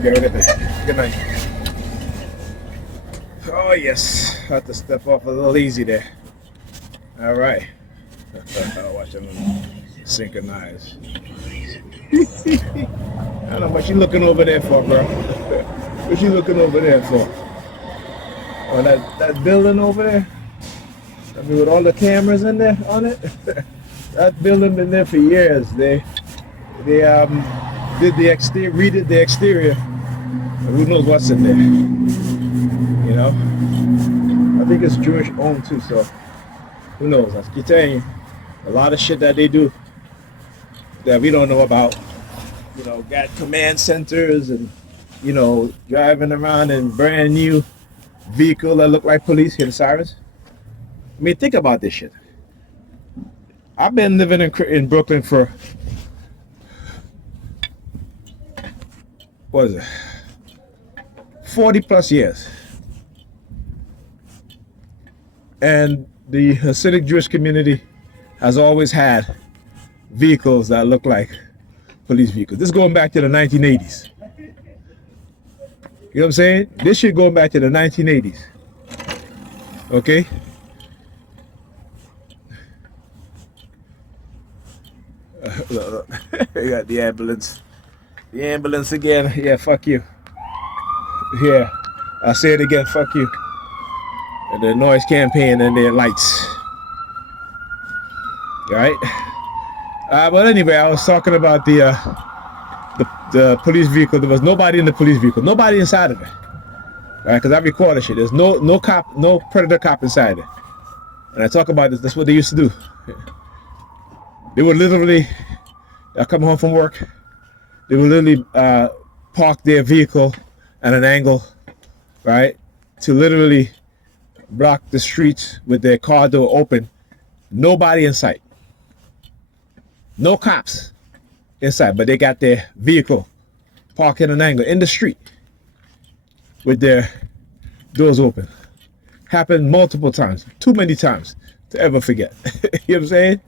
get rid of it. Good night. Oh yes, had to step off a little easy there. All right. Watch them synchronize. I don't know what you looking over there for, bro. What you looking over there for? Oh, that building over there? I mean, with all the cameras in there on it? That building been there for years. They did the exterior, redid the exterior. Who knows what's in there? You know? I think it's Jewish owned too, so who knows? I keep telling you, a lot of shit that they do that we don't know about. You know, got command centers and, you know, driving around in brand new vehicle that look like police. Hear the sirens? I mean, think about this shit. I've been living in Brooklyn for, what is it, 40 plus years. And the Hasidic Jewish community has always had vehicles that look like police vehicles. This is going back to the 1980s. You know what I'm saying? This shit going back to the 1980s. Okay? Look. You got the ambulance. The ambulance again. Yeah, fuck you. Yeah, I say it again, fuck you. And the noise campaign and their lights. Right? But anyway, I was talking about the police vehicle. There was nobody in the police vehicle. Nobody inside of it. Right? Because I recorded shit. There's no cop, no predator cop inside it. And I talk about this. That's what they used to do. They would literally, come home from work. They would literally park their vehicle at an angle, right, to literally block the streets with their car door open. Nobody in sight. No cops inside, but they got their vehicle parked at an angle in the street with their doors open. Happened multiple times, too many times to ever forget. You know what I'm saying?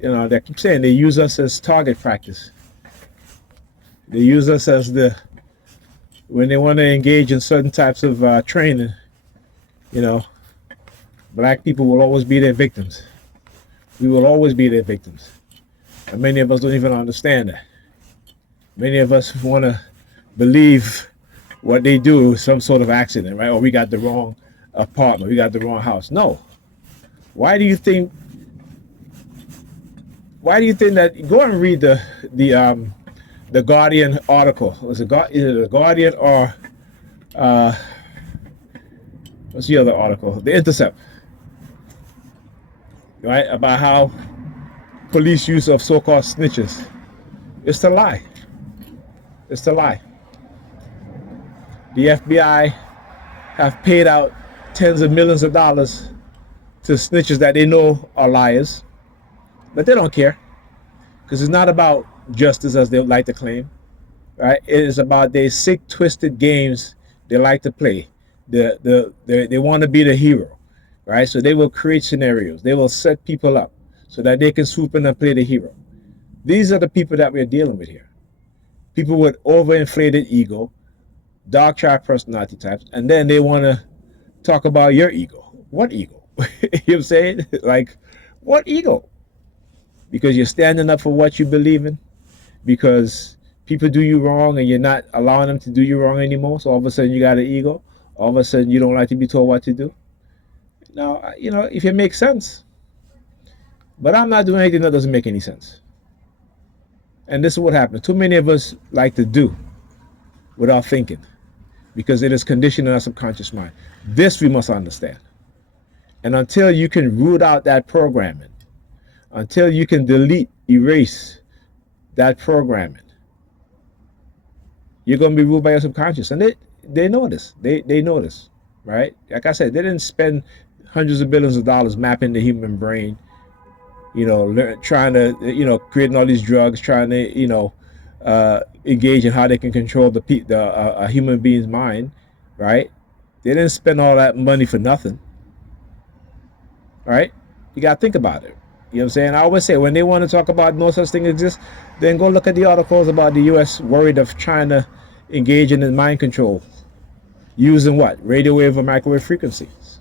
You know, they keep saying they use us as target practice. They use us as when they want to engage in certain types of training, you know, black people will always be their victims. We will always be their victims. And many of us don't even understand that. Many of us want to believe what they do is some sort of accident, right? Or we got the wrong apartment, we got the wrong house. No. Why do you think that? Go and read the Guardian article. Was it the Guardian or what's the other article? The Intercept, right? About how police use of so-called snitches. It's a lie. It's a lie. The FBI have paid out tens of millions of dollars to snitches that they know are liars. But they don't care, because it's not about justice as they would like to claim, right? It is about their sick, twisted games they like to play. They want to be the hero, right? So they will create scenarios. They will set people up so that they can swoop in and play the hero. These are the people that we're dealing with here. People with overinflated ego, dark tribe personality types, and then they want to talk about your ego. What ego? You know what I'm saying? Like, what ego? Because you're standing up for what you believe in, because people do you wrong and you're not allowing them to do you wrong anymore. So all of a sudden you got an ego. All of a sudden you don't like to be told what to do. No, you know, if it makes sense. But I'm not doing anything that doesn't make any sense. And this is what happens. Too many of us like to do without thinking, because it is conditioned in our subconscious mind. This we must understand. And until you can root out that programming, until you can erase that programming, you're going to be ruled by your subconscious. And they know this. They know this, right? Like I said, they didn't spend hundreds of billions of dollars mapping the human brain, you know, trying to, you know, creating all these drugs, trying to, you know, engage in how they can control a human being's mind, right? They didn't spend all that money for nothing, right? You got to think about it. You know what I'm saying? I always say when they want to talk about no such thing exists, then go look at the articles about the U.S. worried of China engaging in mind control using what? Radio wave or microwave frequencies.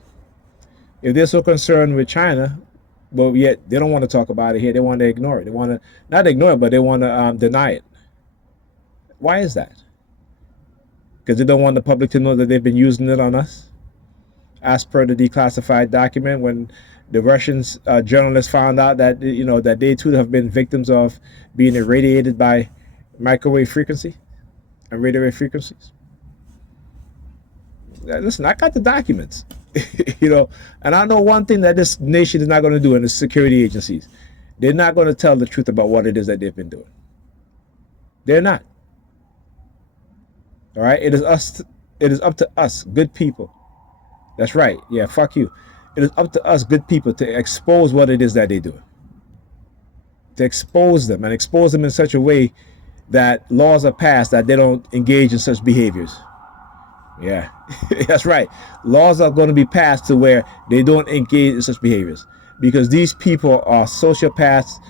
If they're so concerned with China, but yet they don't want to talk about it here, they want to ignore it. They want to not ignore it, but they want to deny it. Why is that? Because they don't want the public to know that they've been using it on us. As per the declassified document, when the Russians journalists found out that that they too have been victims of being irradiated by microwave frequency and radio wave frequencies. Listen, I got the documents, and I know one thing that this nation is not going to do, and the security agencies, they're not going to tell the truth about what it is that they've been doing. They're not. All right, it is us. It is up to us, good people. That's right. Yeah, fuck you. It is up to us, good people, to expose what it is that they do. To expose them and expose them in such a way that laws are passed that they don't engage in such behaviors. Yeah, that's right. Laws are going to be passed to where they don't engage in such behaviors because these people are sociopaths,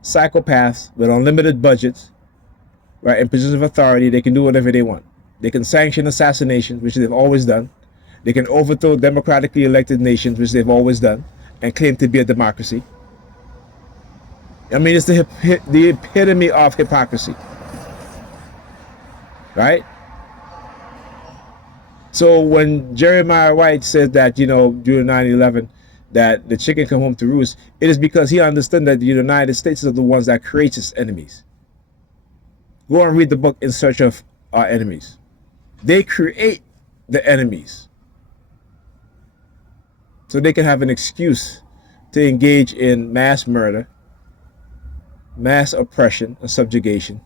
psychopaths with unlimited budgets, right? In positions of authority, they can do whatever they want. They can sanction assassinations, which they've always done. They can overthrow democratically elected nations, which they've always done, and claim to be a democracy. I mean, it's the epitome of hypocrisy, right? So when Jeremiah White said that, during 9/11, that the chicken come home to roost, it is because he understood that the United States are the ones that creates its enemies. Go and read the book In Search of Our Enemies. They create the enemies so they can have an excuse to engage in mass murder, mass oppression, and subjugation,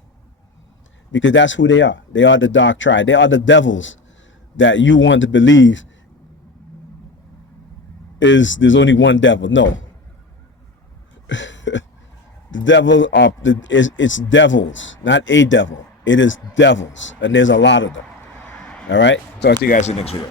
because that's who they are. They are the dark tribe. They are the devils that you want to believe there's only one devil. No. The devil it's devils, not a devil. It is devils, and there's a lot of them. All right. Talk to you guys in the next video.